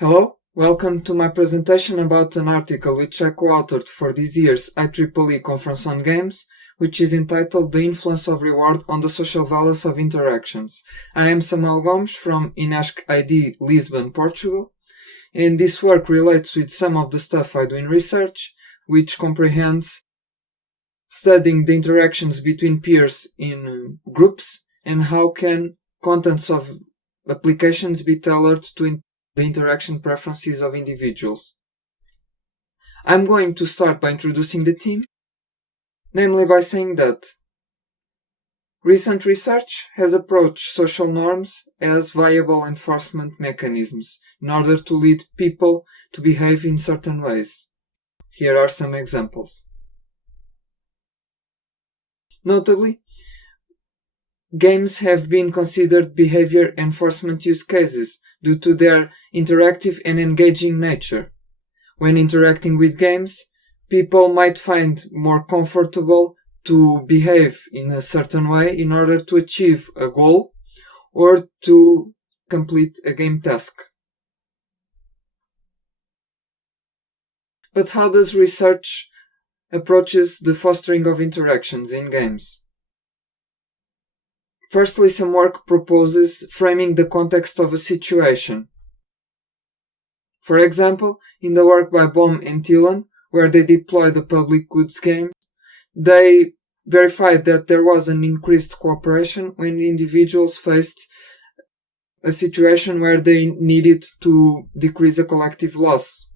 Hello, welcome to my presentation about an article which I co-authored for this year's IEEE Conference on Games, which is entitled The Influence of Reward on the Social Valence of Interactions. I am Samuel Gomes from INESC ID Lisbon, Portugal, and this work relates with some of the stuff I do in research, which comprehends studying the interactions between peers in groups and how can contents of applications be tailored to the interaction preferences of individuals. I'm going to start by introducing the team, namely by saying that recent research has approached social norms as viable enforcement mechanisms in order to lead people to behave in certain ways. Here are some examples. Notably, games have been considered behavior enforcement use cases due to their interactive and engaging nature. When interacting with games, people might find more comfortable to behave in a certain way in order to achieve a goal or to complete a game task. But how does research approaches the fostering of interactions in games? Firstly, some work proposes framing the context of a situation. For example, in the work by Bohm and Thielen, where they deployed the public goods game, they verified that there was an increased cooperation when individuals faced a situation where they needed to decrease a collective loss.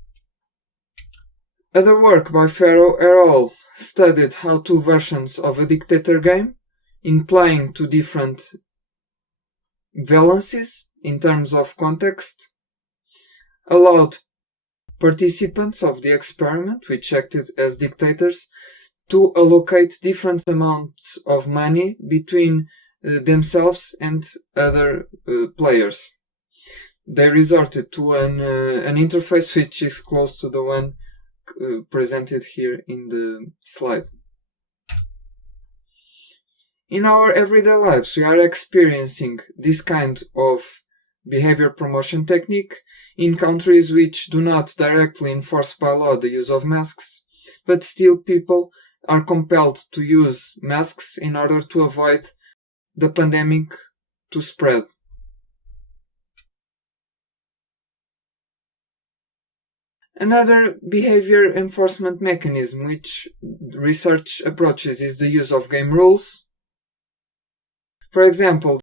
Other work by Farrow et al. Studied how two versions of a dictator game, implying two different valences in terms of context, allowed participants of the experiment, which acted as dictators, to allocate different amounts of money between themselves and other players. They resorted to an interface which is close to the one presented here in the slide. In our everyday lives, we are experiencing this kind of behavior promotion technique in countries which do not directly enforce by law the use of masks, but still people are compelled to use masks in order to avoid the pandemic to spread. Another behavior enforcement mechanism which research approaches is the use of game rules. For example,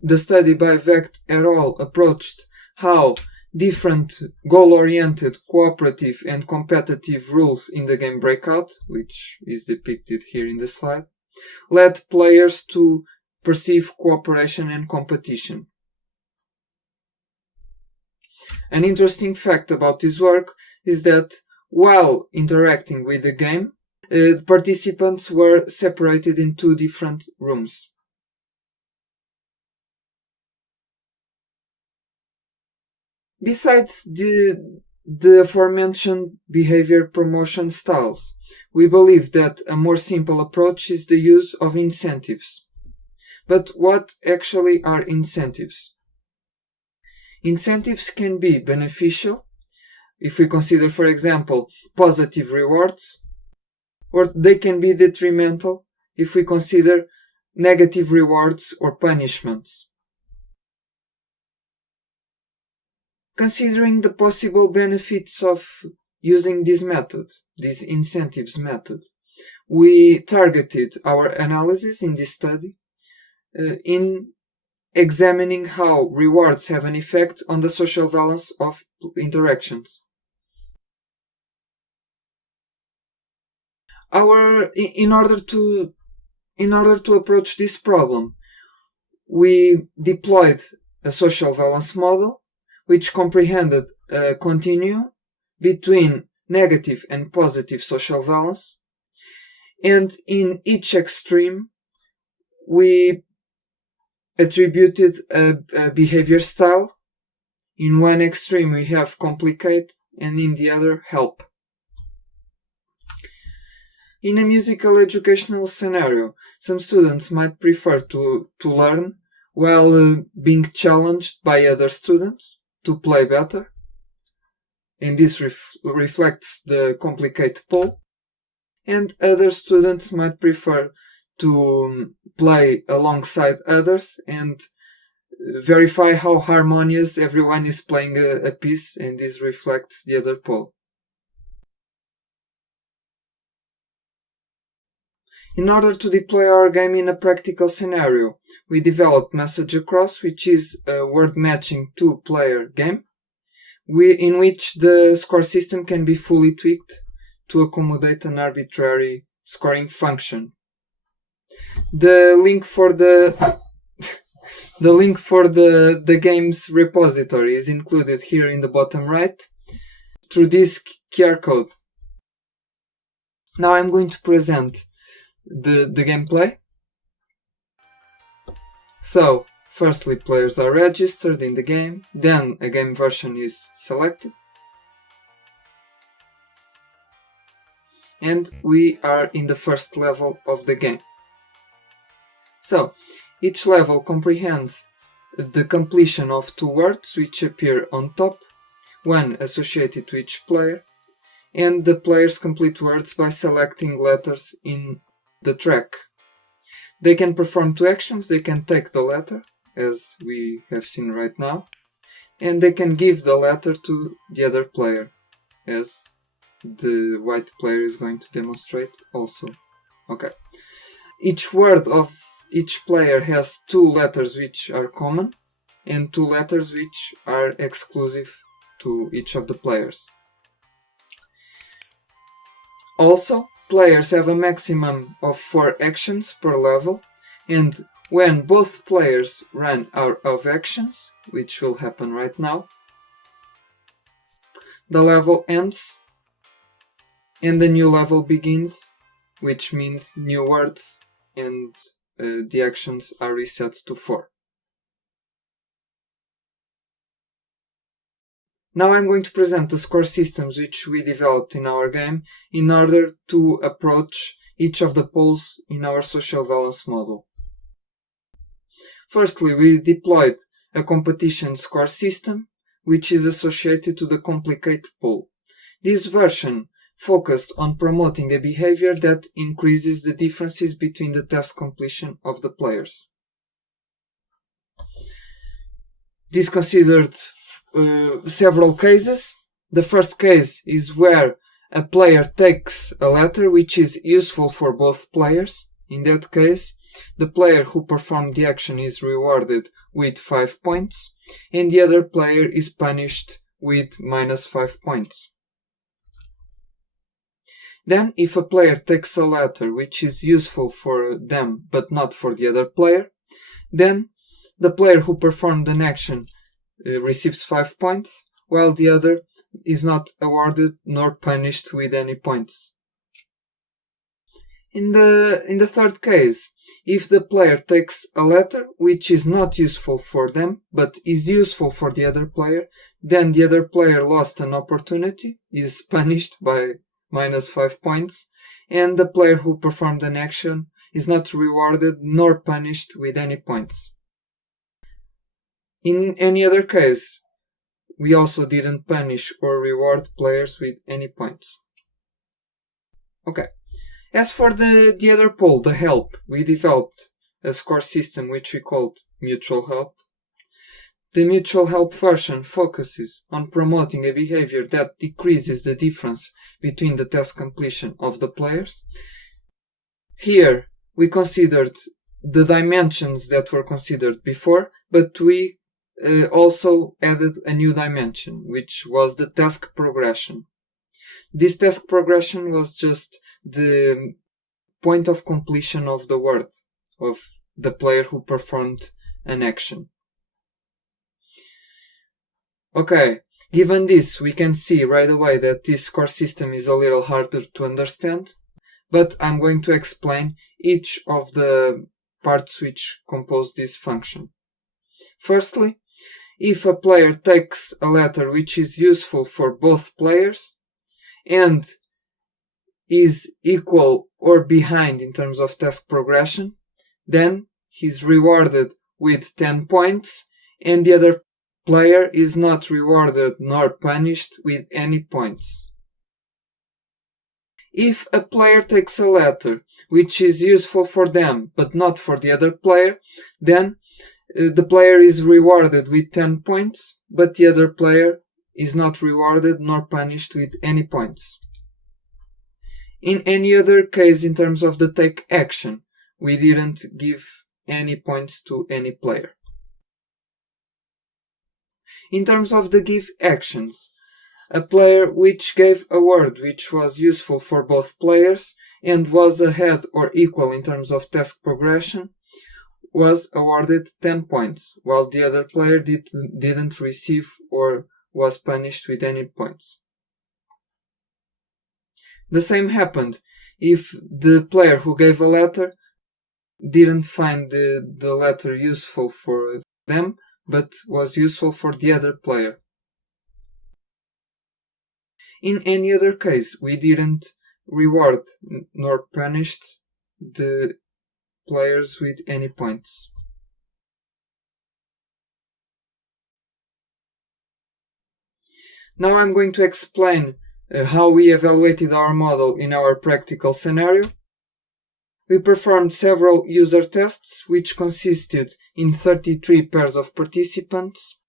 the study by Vecht et al. Approached how different goal-oriented, cooperative and competitive rules in the game Breakout, which is depicted here in the slide, led players to perceive cooperation and competition. An interesting fact about this work is that while interacting with the game, participants were separated in two different rooms. Besides the aforementioned behavior promotion styles, we believe that a more simple approach is the use of incentives. But what actually are incentives? Incentives can be beneficial if we consider, for example, positive rewards, or they can be detrimental if we consider negative rewards or punishments. Considering the possible benefits of using this method, this incentives method, we targeted our analysis in this study in examining how rewards have an effect on the social valence of interactions. In order to approach this problem, we deployed a social valence model which comprehended a continuum between negative and positive social valence, and in each extreme we attributed a behavior style. In one extreme we have complicate and in the other help. In a musical educational scenario, some students might prefer to learn while being challenged by other students to play better, and this reflects the complicated poll. And other students might prefer to play alongside others and verify how harmonious everyone is playing a piece, and this reflects the other poll. In order to deploy our game in a practical scenario, we developed Message Across, which is a word matching two-player game, in which the score system can be fully tweaked to accommodate an arbitrary scoring function. The link for the game's repository is included here in the bottom right through this QR code. Now I'm going to present the gameplay. So, firstly, players are registered in the game, then a game version is selected, and we are in the first level of the game. So, each level comprehends the completion of two words which appear on top, one associated to each player, and the players complete words by selecting letters in the track. They can perform two actions. They can take the letter, as we have seen right now, and they can give the letter to the other player, as the white player is going to demonstrate also. Okay. Each word of each player has two letters which are common and two letters which are exclusive to each of the players. Also, players have a maximum of 4 actions per level, and when both players run out of actions, which will happen right now, the level ends and the new level begins, which means new words, and the actions are reset to 4. Now I'm going to present the score systems which we developed in our game in order to approach each of the polls in our social valence model. Firstly, we deployed a competition score system which is associated to the complicated poll. This version focused on promoting a behavior that increases the differences between the task completion of the players. This considered several cases. The first case is where a player takes a letter which is useful for both players. In that case, the player who performed the action is rewarded with 5 points, and the other player is punished with -5 points. Then, if a player takes a letter which is useful for them but not for the other player, then the player who performed an action receives 5 points, while the other is not awarded nor punished with any points. In the third case, if the player takes a letter which is not useful for them but is useful for the other player, then the other player lost an opportunity, is punished by -5 points, and the player who performed an action is not rewarded nor punished with any points. In any other case, we also didn't punish or reward players with any points. Okay. As for the other poll, the help, we developed a score system which we called mutual help. The mutual help version focuses on promoting a behavior that decreases the difference between the task completion of the players. Here, we considered the dimensions that were considered before, but we also added a new dimension, which was the task progression. This task progression was just the point of completion of the word of the player who performed an action. Okay, given this, we can see right away that this score system is a little harder to understand, but I'm going to explain each of the parts which compose this function. Firstly, if a player takes a letter which is useful for both players and is equal or behind in terms of task progression, then he's rewarded with 10 points and the other player is not rewarded nor punished with any points. If a player takes a letter which is useful for them but not for the other player, then the player is rewarded with 10 points, but the other player is not rewarded nor punished with any points. In any other case, in terms of the take action, we didn't give any points to any player. In terms of the give actions, a player which gave a word which was useful for both players and was ahead or equal in terms of task progression was awarded 10 points, while the other player didn't receive or was punished with any points. The same happened if the player who gave a letter didn't find the letter useful for them, but was useful for the other player. In any other case, we didn't reward nor punished the players with any points. Now I'm going to explain how we evaluated our model in our practical scenario. We performed several user tests which consisted in 33 pairs of participants.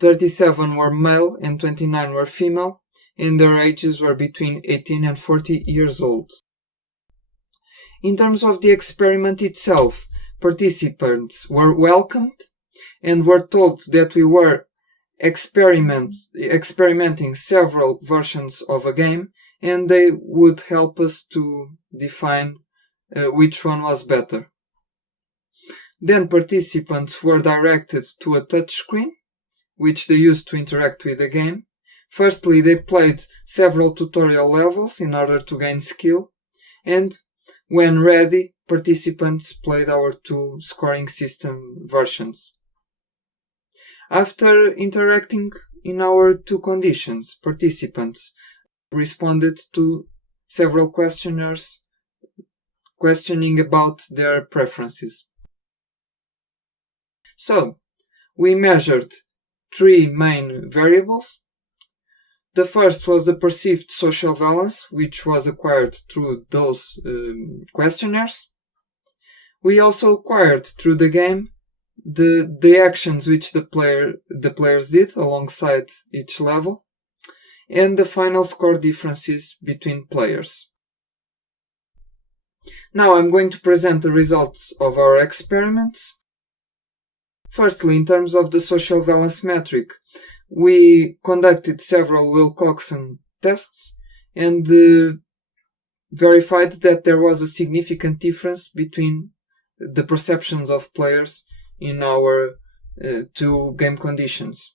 37 were male and 29 were female, and their ages were between 18 and 40 years old. In terms of the experiment itself, participants were welcomed and were told that we were experimenting several versions of a game, and they would help us to define which one was better. Then participants were directed to a touchscreen, which they used to interact with the game. Firstly, they played several tutorial levels in order to gain skill, and when ready, participants played our two scoring system versions. After interacting in our two conditions, participants responded to several questionnaires questioning about their preferences. So, we measured three main variables. The first was the perceived social valence, which was acquired through those questionnaires. We also acquired through the game the actions which the players did alongside each level, and the final score differences between players. Now I'm going to present the results of our experiments. Firstly, in terms of the social valence metric, we conducted several Wilcoxon tests and verified that there was a significant difference between the perceptions of players in our two game conditions.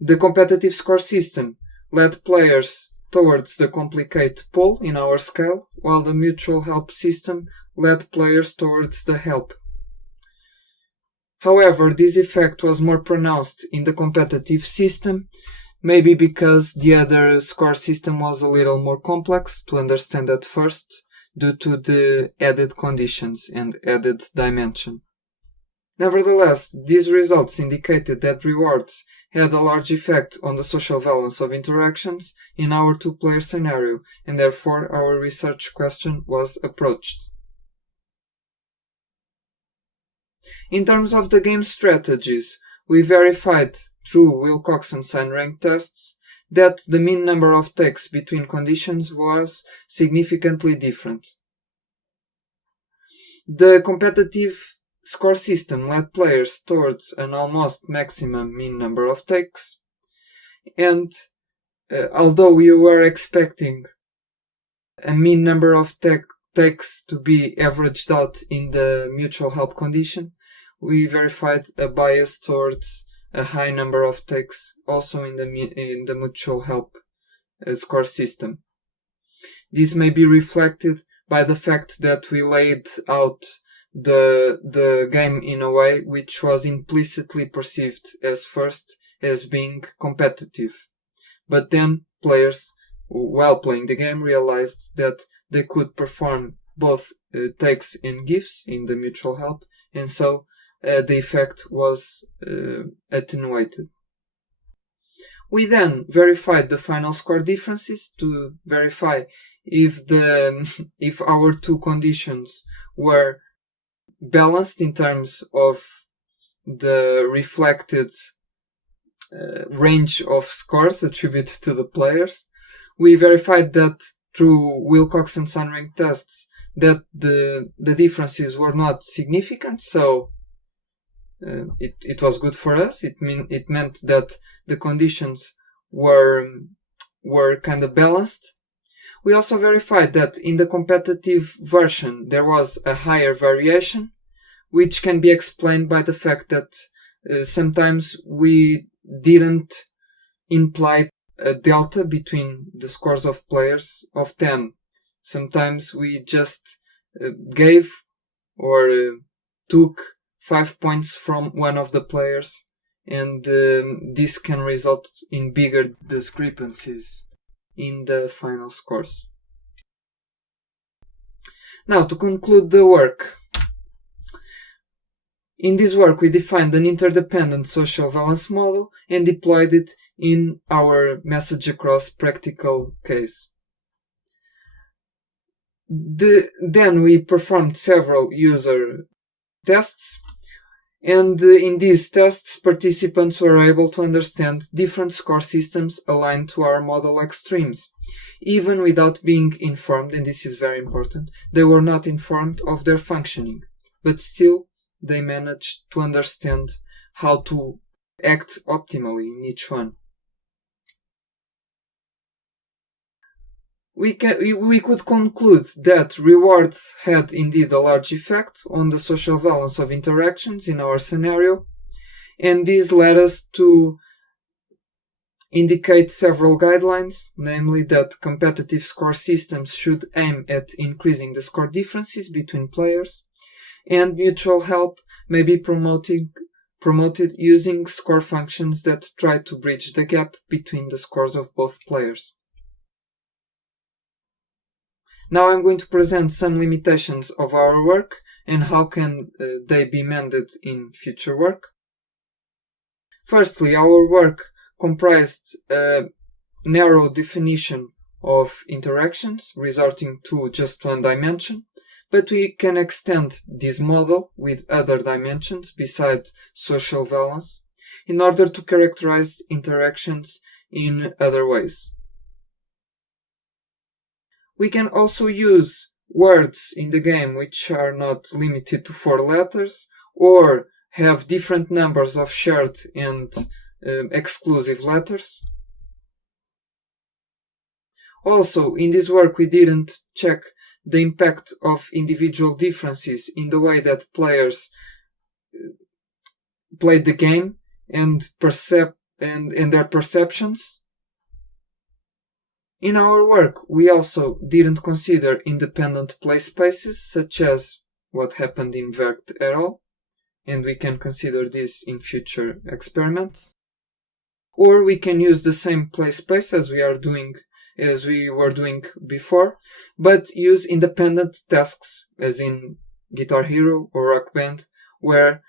The competitive score system led players towards the complicate pole in our scale, while the mutual help system led players towards the help. However, this effect was more pronounced in the competitive system, maybe because the other score system was a little more complex to understand at first due to the added conditions and added dimension. Nevertheless, these results indicated that rewards had a large effect on the social valence of interactions in our two-player scenario, and therefore our research question was approached. In terms of the game strategies, we verified through Wilcoxon sign rank tests that the mean number of takes between conditions was significantly different. The competitive score system led players towards an almost maximum mean number of takes, and although we were expecting a mean number of takes to be averaged out in the mutual help condition, we verified a bias towards a high number of takes also in the mutual help score system. This may be reflected by the fact that we laid out the game in a way which was implicitly perceived as first as being competitive. But then players, while playing the game, realized that they could perform both takes and gives in the mutual help, and so the effect was attenuated. We then verified the final score differences to verify if our two conditions were balanced in terms of the reflected range of scores attributed to the players. We verified that through Wilcox and Sunring tests that the differences were not significant, so it was good for us. It meant that the conditions were kind of balanced. We also verified that in the competitive version there was a higher variation, which can be explained by the fact that sometimes we didn't imply a delta between the scores of players of 10. Sometimes we just gave or took 5 points from one of the players, and this can result in bigger discrepancies in the final scores. Now, to conclude the work. In this work, we defined an interdependent social valence model and deployed it in our message across practical case. Then we performed several user tests, and in these tests, participants were able to understand different score systems aligned to our model extremes, even without being informed, and this is very important, they were not informed of their functioning, but still they managed to understand how to act optimally in each one. We could conclude that rewards had indeed a large effect on the social valence of interactions in our scenario, and this led us to indicate several guidelines, namely that competitive score systems should aim at increasing the score differences between players, and mutual help may be promoted using score functions that try to bridge the gap between the scores of both players. Now I'm going to present some limitations of our work and how can they be mended in future work. Firstly, our work comprised a narrow definition of interactions, resorting to just one dimension, but we can extend this model with other dimensions besides social valence in order to characterize interactions in other ways. We can also use words in the game which are not limited to 4 letters or have different numbers of shared and exclusive letters. Also, in this work we didn't check the impact of individual differences in the way that players played the game and their perceptions. In our work, we also didn't consider independent play spaces, such as what happened in Vergt et al., and we can consider this in future experiments. Or we can use the same play space as we were doing before, but use independent tasks, as in Guitar Hero or Rock Band, where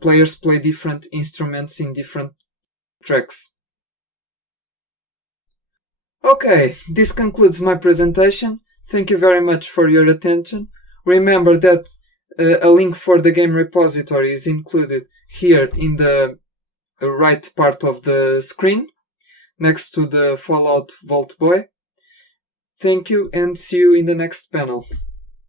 players play different instruments in different tracks. Okay, this concludes my presentation. Thank you very much for your attention. Remember that a link for the game repository is included here in the right part of the screen, next to the Fallout Vault Boy. Thank you and see you in the next panel.